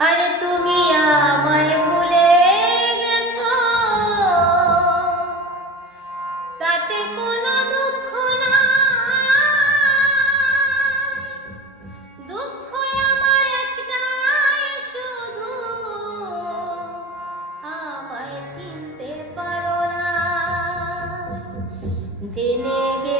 আর তুমি আমায় ভুলে গেছো। তাতে কোনো দুঃখ না দুঃখ আমার একটাই শুধু। আমায় চিনতে পারো না। জেনে গে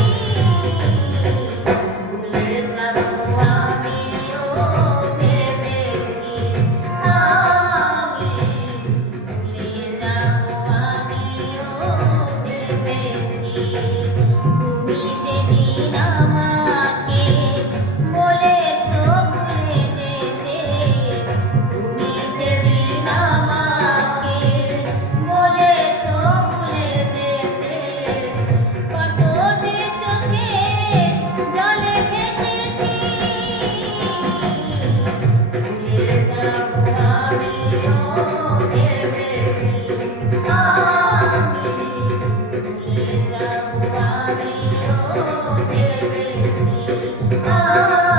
Oh